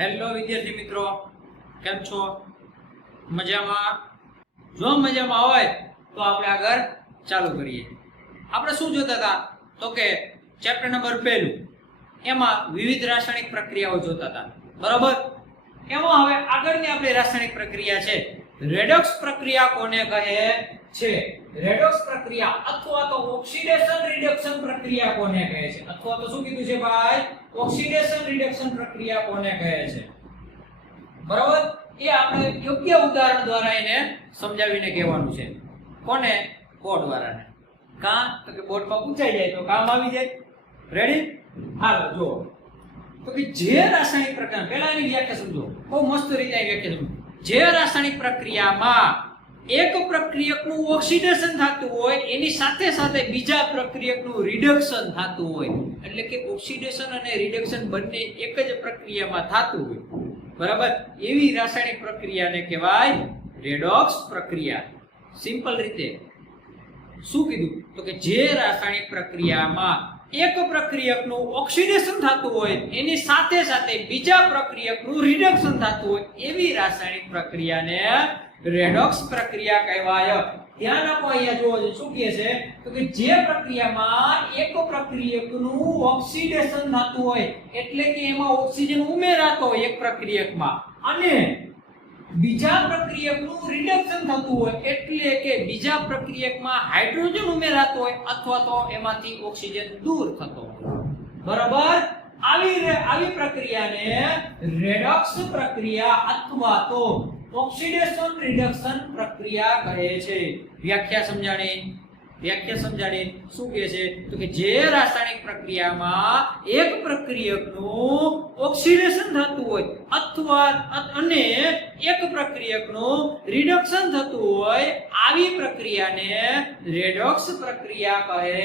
Hello વિદ્યાર્થી મિત્રો, કેમ છો? મજામાં? જો મજામાં હોય તો આપણે આગળ ચાલુ કરીએ. આપણે શું જોતા હતા? તો કે ચેપ્ટર નંબર પહેલું. એમાં વિવિધ રાસાયણિક પ્રક્રિયાઓ જોતા હતા. બરાબર? એમાં હવે આગળની આપણી રાસાયણિક પ્રક્રિયા છે. રેડોક્સ પ્રક્રિયા કોને કહે? છે. રેડોક્સ પ્રક્રિયા અથવા તો ઓક્સિડેશન રિડક્શન પ્રક્રિયા કોને કહે છે? અથવા તો શું કીધું છે ભાઈ? ઓક્સિડેશન રિડક્શન પ્રક્રિયા કોને કહે છે? બરાબર? એ આપણે યોગ્ય ઉદાહરણ દ્વારા એને સમજાવીને કહેવાનું છે. કોને? બોર્ડ વાળાને. કા? તો કે બોર્ડમાં પૂછાઈ જાય તો કામ આવી જાય. રેડી હાલો જો તો કે જે રાસાયણિક પ્રક્રિયા, પહેલા એની વ્યાખ્યા સમજો. બહુ મસ્ત રીતે વ્યાખ્યા સમજો. જે રાસાયણિક પ્રક્રિયામાં એક પ્રક્રિયકનું ઓક્સિડેશન થતું હોય, એની સાથે સાથે બીજા પ્રક્રિયકનું રિડક્શન થતું હોય. એટલે કે ઓક્સિડેશન અને રિડક્શન બંને એક જ પ્રક્રિયામાં થતું હોય. બરાબર? એવી રાસાયણિક પ્રક્રિયાને કહેવાય રેડોક્સ પ્રક્રિયા. સિમ્પલ રીતે. શું કીધું? તો કે જે રાસાયણિક પ્રક્રિયામાં એક પ્રક્રિયકનું ઓક્સિડેશન થતું હોય, એની સાથે સાથે બીજા પ્રક્રિયકનું રિડક્શન થતું હોય, એવી રાસાયણિક પ્રક્રિયાને રેડોક્સ પ્રક્રિયા કહેવાય. ધ્યાન આપો અહીંયા જુઓ શું કહે છે? તો કે જે પ્રક્રિયામાં એક પ્રક્રિયકનું ઓક્સિડેશન થતું હોય, એટલે કે એમાં ઓક્સિજન ઉમેરાતો હોય એક પ્રક્રિયકમાં. અને બીજા પ્રક્રિયકનું રિડક્શન થતું હોય, એટલે કે બીજા પ્રક્રિયકમાં હાઇડ્રોજન ઉમેરાતો હોય, અથવા તો એમાંથી ઓક્સિજન દૂર થતો હોય. બરાબર? આવી આવી પ્રક્રિયાને રેડોક્સ પ્રક્રિયા અથવા તો ઓક્સિડેશન રિડક્શન પ્રક્રિયા કહે છે. વ્યાખ્યા સમજાણી? વ્યાખ્યા સમજાણી? શું કહે છે? તો કે જે રાસાયણિક પ્રક્રિયામાં એક પ્રક્રિયકનું ઓક્સિડેશન થતું હોય અથવા અને એક પ્રક્રિયકનું રિડક્શન થતું હોય, આવી પ્રક્રિયાને રેડોક્સ પ્રક્રિયા કહે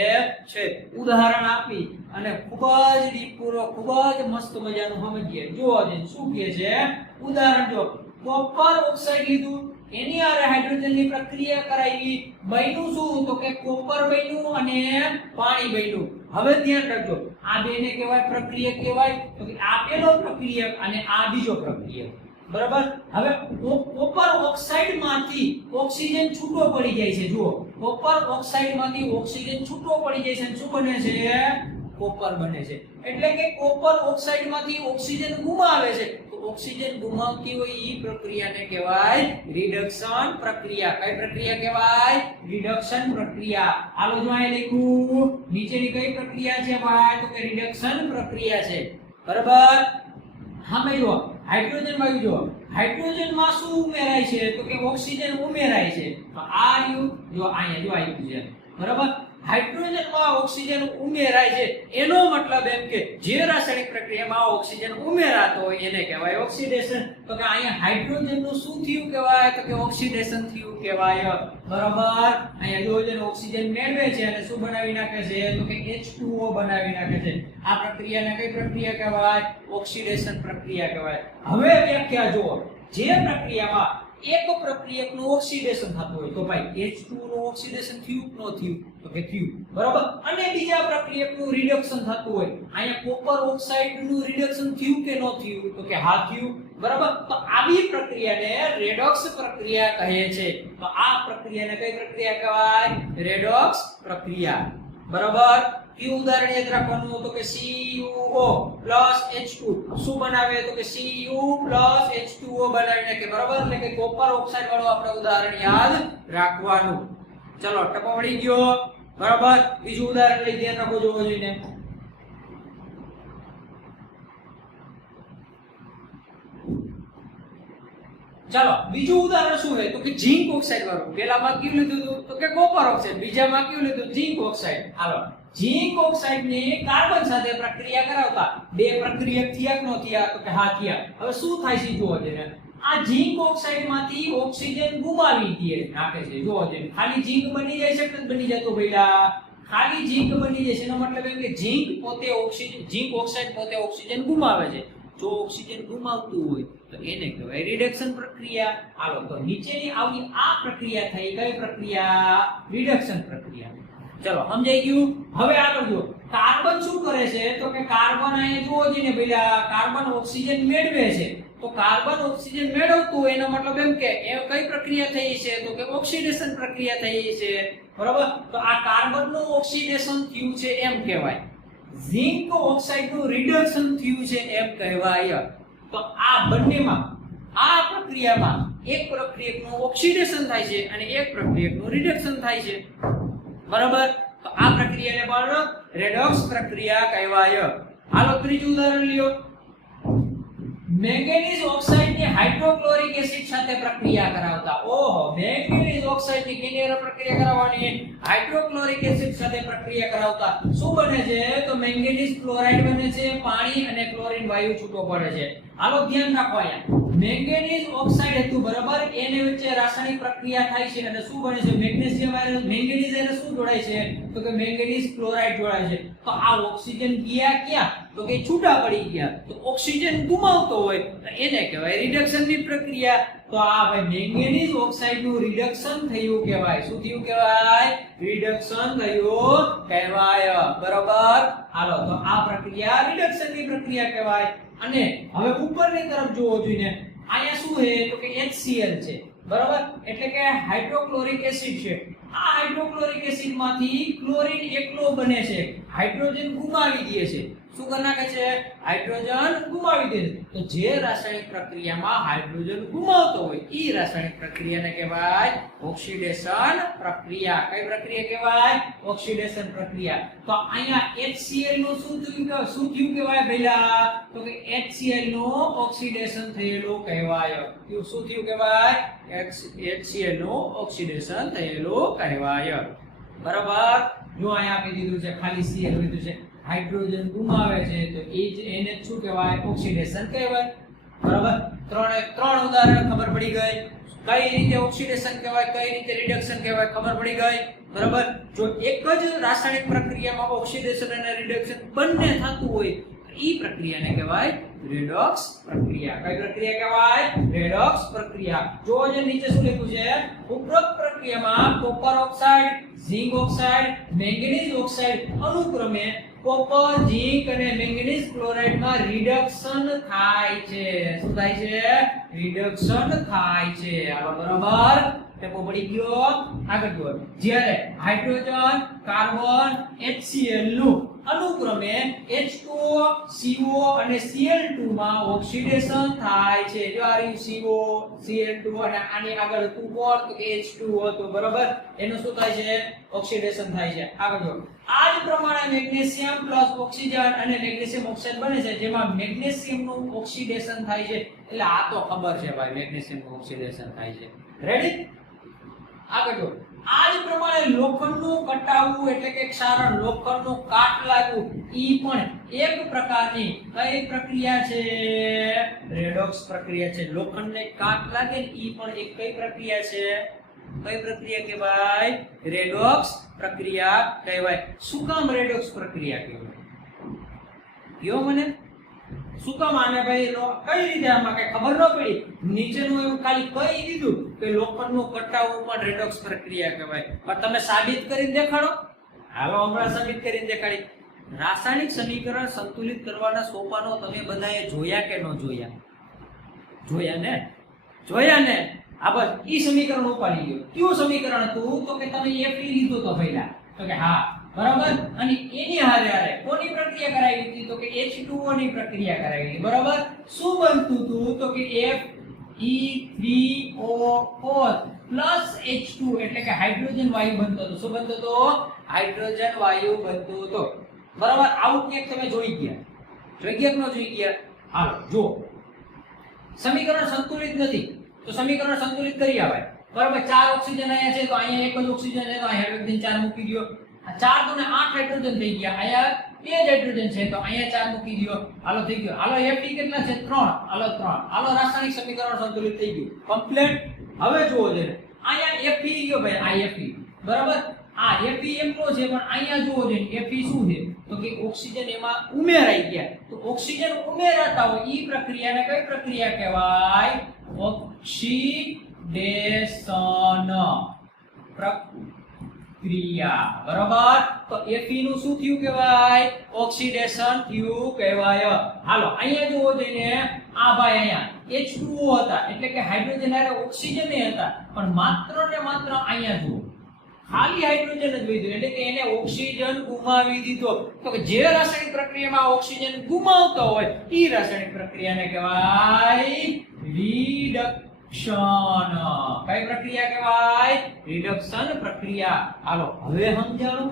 છે. ઉદાહરણ આપી અને ખૂબ જ ડીપપૂર્વક ખૂબ જ મસ્ત મજાનું સમજીએ. જો શું કહે છે? ઉદાહરણ જો કોપર ઓક્સાઇડ લીધું. એની હારે હાઇડ્રોજનની પ્રક્રિયા કરાવી બન્યું શું? તો કે કોપર બન્યું અને પાણી બન્યું. હવે ધ્યાન રાખજો. આ બેને કહેવાય પ્રક્રિયક કહેવાય. તો કે આ પેલો પ્રક્રિયક અને આ બીજો પ્રક્રિયક. બરાબર? હવે કોપર ઓક્સાઇડમાંથી ઓક્સિજન છૂટો પડી જાય છે. જુઓ. કોપર ઓક્સાઇડમાંથી ઓક્સિજન છૂટો પડી જાય છે શું બને છે? કોપર બને છે. એટલે કે કોપર ઓક્સાઇડમાંથી ઓક્સિજન ગુમાવે છે. ઓક્સિજન ગુમાવતી હોય એ પ્રક્રિયાને કહેવાય રિડક્શન પ્રક્રિયા. કઈ પ્રક્રિયા કહેવાય? રિડક્શન પ્રક્રિયા. આલો જો અહીં લખ્યું, નીચેની કઈ પ્રક્રિયા છે ભાઈ? તો કે રિડક્શન પ્રક્રિયા છે. બરાબર? હા ભાઈ જો હાઇડ્રોજનમાં જો હાઇડ્રોજનમાં શું ઉમેરાય છે? તો કે ઓક્સિજન ઉમેરાય છે. તો આ રહ્યું, જો અહીંયા જો આવ્યું છે. બરાબર? હાઇડ્રોજનમાં ઓક્સિજન ઉમેરાય છે, એનો મતલબ એમ કે જે રાસાયણિક પ્રક્રિયામાં ઓક્સિજન ઉમેરાતો હોય એને કહેવાય ઓક્સિડેશન. તો કે અહીંયા હાઇડ્રોજનનું શું થયું કહેવાય? તો કે ઓક્સિડેશન થયું કહેવાય. બરાબર? અહીંયા હાઇડ્રોજન ઓક્સિજન મેળવે છે અને શું બનાવી નાખે છે? તો કે H2O બનાવી નાખે છે. આ પ્રક્રિયાને કઈ પ્રક્રિયા કહેવાય? ઓક્સિડેશન પ્રક્રિયા કહેવાય. હવે વ્યાખ્યા જુઓ. જે પ્રક્રિયામાં એક પ્રક્રિયકનું ઓક્સિડેશન થતું હોય તો ભાઈ H2 નું ઓક્સિડેશન થયું ન થયું? તો કે થયું. બરાબર? અને બીજા પ્રક્રિયકનું રિડક્શન થતું હોય. અહીંયા કોપર ઓક્સાઇડનું રિડક્શન થયું કે ન થયું? તો કે હા, થયું. બરાબર? તો આવી પ્રક્રિયાને રેડોક્સ પ્રક્રિયા કહે છે. તો આ પ્રક્રિયાને કઈ પ્રક્રિયા કહેવાય? રેડોક્સ પ્રક્રિયા. બરાબર? કયું ઉદાહરણ યાદ રાખવાનું તો કે CuO H2 શું બનાવે? તો કે Cu H2O બનાવીને કે બરાબર? એટલે કે કોપર ઓક્સાઇડ વાળો આપણે ઉદાહરણ યાદ રાખવાનું. ચલો ટપો વળી ગયો. બરાબર? બીજું ઉદાહરણ લઈ ધ્યાન રાખો જોવો જોઈને. ચાલો, બીજું ઉદાહરણ શું છે તો કે ઝીંક ઓક્સાઇડ વાળું. પેલામાં કયું લીધું? હતું તો કે કોપર ઓક્સાઇડ. બીજામાં કયું લીધું? Zinc oxide. હાલો. ઝીંક ઓક્સાઇડ ને કાર્બન સાથે પ્રક્રિયા કરાવતા બે પ્રક્રિયક થયા કે ન થયા તો કે હા થયા હવે શું થાય છે? જુઓ તેને. આ ઝીંક ઓક્સાઇડમાંથી ઓક્સિજન ગુમાવી દે, નાખે છે. જુઓ તેને. ખાલી ઝીંક બની જાય છે કે બની જતો ભઈલા? ખાલી ઝીંક બની છે. એનો મતલબ એમ કે ઝીંક પોતે ઓક્સિજન, ઝીંક ઓક્સાઇડ પોતે ઓક્સિજન ગુમાવે છે. જો ઓક્સિજન ગુમાવતું હોય, તો એને કહેવાય રિડક્શન પ્રક્રિયા. હાલો, તો નીચેની આવી આ પ્રક્રિયા થઈ કઈ પ્રક્રિયા રિડક્શન પ્રક્રિયા. ચલો, સમજાઈ ગયું? હવે આગળ જો કાર્બન શું કરે છે? તો કે કાર્બન અહીંયા જુઓ છો ને પેલા, કાર્બન ઓક્સિજન મેળવે છે. તો કાર્બન ઓક્સિજન મેળવતું એનો મતલબ એમ કે એ કઈ પ્રક્રિયા થઈ છે? તો કે ઓક્સિડેશન પ્રક્રિયા થઈ છે. બરાબર? તો આ કાર્બનનું ઓક્સિડેશન થયું છે એમ કહેવાય. ઝિંક ઓક્સાઇડનું રિડક્શન થયું છે એમ કહેવાય. તો આ બંનેમાં, આ પ્રક્રિયામાં એક પ્રક્રિયકનું ઓક્સિડેશન થાય છે અને એક પ્રક્રિયકનું રિડક્શન થાય છે. બરાબર? તો આ પ્રક્રિયાને પણ રેડોક્સ પ્રક્રિયા કહેવાય. હાલો ત્રીજું ઉદાહરણ લ્યો. મેંગેનીઝ ઓક્સાઇડની હાઇડ્રોક્લોરિક એસિડ સાથે પ્રક્રિયા કરાવતા. ઓહો, મેંગેનીઝ ઓક્સાઇડની કેની હારે પ્રક્રિયા કરાવવાની. હાઇડ્રોક્લોરિક એસિડ સાથે પ્રક્રિયા કરાવતા. શું બને છે? તો મેંગેનીઝ ક્લોરાઇડ બને છે, પાણી અને ક્લોરીન વાયુ છૂટો પડે છે. આલો ધ્યાન રાખો અહીંયા. મેંગેનીઝ ઓક્સાઇડ હતું, બરાબર? એની વચ્ચે રાસાયણિક પ્રક્રિયા થાય છે અને શું બને છે? મેગ્નેશિયમ આયન મેંગેનીઝ એને શું જોડાય છે? તો કે મેંગેનીઝ ક્લોરાઇડ જોડાય છે. તો આ ઓક્સિજન ગયા ક્યાં? તો કે છૂટા પડી ગયા. તો ઓક્સિજન ગુમાવતો હોય, તો એને કહેવાય રિડક્શનની પ્રક્રિયા. તો આ ભાઈ મેંગેનીઝ ઓક્સાઇડનું રિડક્શન થયું કહેવાય. શું થયું કહેવાય? રિડક્શન થયું કહેવાય. બરોબર? હાલો, તો આ પ્રક્રિયા રિડક્શનની પ્રક્રિયા કહેવાય. અને હવે ઉપરની તરફ જોવો જોઈએ અહીંયા શું છે? તો કે HCl છે. બરાબર? એટલે કે હાઇડ્રોક્લોરિક એસિડ છે. આ હાઇડ્રોક્લોરિક એસિડમાંથી ક્લોરીન એકલો બને છે. હાઇડ્રોજન ગુમાવી દે છે. શું કરી નાખે છે? હાઇડ્રોજન ગુમાવી દે છે. તો જે રાસાયણિક પ્રક્રિયામાં હાઇડ્રોજન ગુમાવતો હોય એ રાસાયણિક પ્રક્રિયાને કહેવાય ઓક્સિડેશન પ્રક્રિયા. કઈ પ્રક્રિયા કહેવાય? ઓક્સિડેશન પ્રક્રિયા. તો અહીંયા HCl નું શું થયું કે શું થયું કહેવાય ભઈલા? તો કે HCl નું ઓક્સિડેશન થયેલું કહેવાય. કયું શું થયું કહેવાય? HCl નું ઓક્સિડેશન થયેલું કહેવાય. બરાબર? જો અહીંયા આપી દીધું છે, ખાલી Cl લીધું છે, હાઇડ્રોજન ગુમાવે છે, તો એ જ એને શું કહેવાય? ઓક્સિડેશન કહેવાય. બરાબર? ત્રણે ત્રણ ઉદાહરણ ખબર પડી ગઈ. કઈ રીતે ઓક્સિડેશન કહેવાય, કઈ રીતે રિડક્શન કહેવાય ખબર પડી ગઈ? બરાબર? જો એક જ રાસાયણિક પ્રક્રિયામાં ઓક્સિડેશન અને રિડક્શન બંને થતું હોય ઈ પ્રક્રિયાને કહેવાય રેડોક્સ પ્રક્રિયા. કઈ પ્રક્રિયા કહેવાય? રેડોક્સ પ્રક્રિયા. જો જે નીચે શું લખ્યું છે? ઉપરોક્ત પ્રક્રિયામાં copper oxide zinc oxide manganese oxide અનુક્રમે કોપર ઝિંક અને મેંગેનીઝ ક્લોરાઇડમાં રિડક્શન થાય છે. શું થાય છે? રિડક્શન થાય છે. આ બરાબર? તે પડી ગયો. આગળ જુઓ. જ્યારે હાઇડ્રોજન કાર્બન HCl નું અનુક્રમે H2O CO અને Cl2 માં ઓક્સિડેશન થાય છે. જો આ રહ્યું CO Cl2 અને આની આગળ હતું કોણ? તો કે H2O તો બરોબર? એનું શું થાય છે? ઓક્સિડેશન થાય છે. આગળ જો. આ જ પ્રમાણે મેગ્નેશિયમ પ્લસ ઓક્સિજન અને મેગ્નેશિયમ ઓક્સાઇડ બને છે, જેમાં મેગ્નેશિયમનું ઓક્સિડેશન થાય છે. એટલે આ તો ખબર છે ભાઈ મેગ્નેશિયમનું ઓક્સિડેશન થાય છે. રેડી આગળ જો. આ જ પ્રમાણે લોખંડનું કટાવવું એટલે કે ક્ષારણ લોખંડનું કાટ લાગવું, ઈ પણ એક પ્રકારની કઈ પ્રક્રિયા છે? રેડોક્સ પ્રક્રિયા છે. લોખંડને કાટ લાગે ઈ પણ એક કઈ પ્રક્રિયા છે? કઈ પ્રક્રિયા કહેવાય? રેડોક્સ પ્રક્રિયા કહેવાય. શું કામ રેડોક્સ પ્રક્રિયા કહેવાય? કયો મને? શું કામ આને ભાઈ કઈ રીતે આમાં કઈ ખબર ન પડી? નીચેનું એવું ખાલી કહી દીધું કે લોખંડનું કટાવવું પણ રેડોક્સ પ્રક્રિયા કહેવાય. પણ તમે સાબિત કરીને દેખાડો. હાલો, હમણાં સાબિત કરીને દેખાડી. રાસાયણિક સમીકરણ સંતુલિત કરવાના સોપાનો તમે બધાએ જોયા કે ન જોયા? જોયા ને? જોયા ને? આ બસ, ઈ સમીકરણ ઉપાડી ગયો કયું સમીકરણ હતું? તો કે તમે એ પી લીધો તો પહેલા તો કે હા બરાબર? અને એની હારે હારે કોની પ્રક્રિયા કરાવી હતી? તો કે H2O ની પ્રક્રિયા કરાવી હતી. બરાબર? શું બનતું હતું? તો કે Fe3O4 H2 એટલે કે હાઇડ્રોજન વાયુ બનતો હતો. શું બનતો હતો? હાઇડ્રોજન વાયુ બનતો હતો. બરાબર? આવું ક્યાંક તમે જોઈ ગયા. જોઈ ગયા કે ન જોઈ ગયા? હાલો જો સમીકરણ સંતુલિત નથી. તો સમીકરણ સંતુલિત કરી આવે બરાબર? ચાર ઓક્સિજન અહીંયા છે, તો અહીંયા એક જ ઓક્સિજન છે, તો અહીંયા હાઇડ્રોજન ચાર મૂકી દો ચાર દુને આઠ હાઇડ્રોજન થઈ ગયા. અહીંયા બે જ હાઇડ્રોજન છે. તો અહીંયા ચાર મૂકી દો હાલો, થઈ ગયો. હાલો Fe કેટલા છે? ત્રણ. હાલો ત્રણ. હાલો, રાસાયણિક સમીકરણ સંતુલિત થઈ ગયું. કમ્પ્લીટ હવે જુઓ છે અહીંયા Fe ગયો ભાઈ, આ Fe બરાબર? આ Fe એમનો છે, પણ અહીંયા જુઓ છે Fe શું છે? તો કે ઓક્સિજન એમાં ઉમેરાઈ ગયા. તો ઓક્સિજન ઉમેરાતા હોય, ઈ પ્રક્રિયાને કઈ પ્રક્રિયા કહેવાય? ઓક્સિડેશન. ક્રિયા. બરોબર? તો Fe નું શું થયું કહેવાય? ઓક્સિડેશન થયું કહેવાય. હાલો, અહીંયા જોવો જઈને. આ ભાઈ અહીંયા. H2O હતા. એટલે કે હાઇડ્રોજન હારે ઓક્સિજન એ હતા. પણ માત્ર ને માત્ર અહીંયા જુઓ. ખાલી હાઇડ્રોજન જ વહી એટલે કે એને ઓક્સિજન ગુમાવી દીધો. તો કે જે રાસાયણિક પ્રક્રિયામાં ઓક્સિજન ગુમાવતો હોય એ રાસાયણિક પ્રક્રિયાને કહેવાય રિડક્શન કઈ પ્રક્રિયા કહેવાય? રિડક્શન પ્રક્રિયા. હાલો, હવે સમજાણું?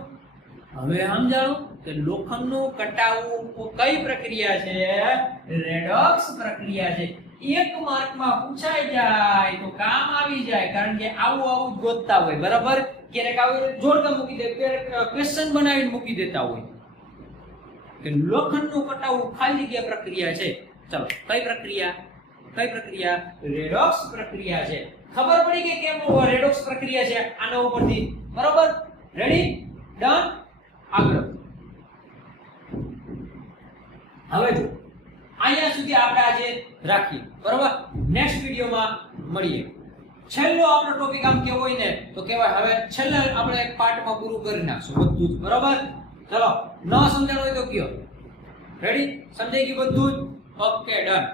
હવે સમજાણું કે લોખંડનું કટાવું કઈ પ્રક્રિયા છે? રેડોક્સ પ્રક્રિયા છે. એક માર્કમાં પૂછાઈ જાય તો કામ આવી જાય, કારણ કે આવું આવું ગોતતા હોય, બરાબર? ક્યારેક આવું જોડકા મૂકી દે, ક્યારેક ક્વેશ્ચન બનાવીને મૂકી દેતા હોય. કે લોખંડનું કટાવું ખાલી જગ્યા પ્રક્રિયા છે. ચલો, કઈ પ્રક્રિયા? કઈ પ્રક્રિયા? રેડોક્સ પ્રક્રિયા છે. ખબર પડી કે કેમ રેડોક્સ પ્રક્રિયા છે? આના ઉપરથી. બરોબર? રેડી ડન આગળ. હવે જો, અહીંયા સુધી આપણે આજે રાખીએ. બરોબર? નેક્સ્ટ વિડીયોમાં મળીએ. છેલ્લો આપણો ટોપિક આમ કેવો હોય ને, તો કહેવાય હવે છેલ્લે આપણે એક પાર્ટમાં પૂરું કરી નાખશું બધું જ. બરોબર? ચલો, ન સમજાણું હોય તો કયો. રેડી સમજાઈ ગયું બધું જ? Okay done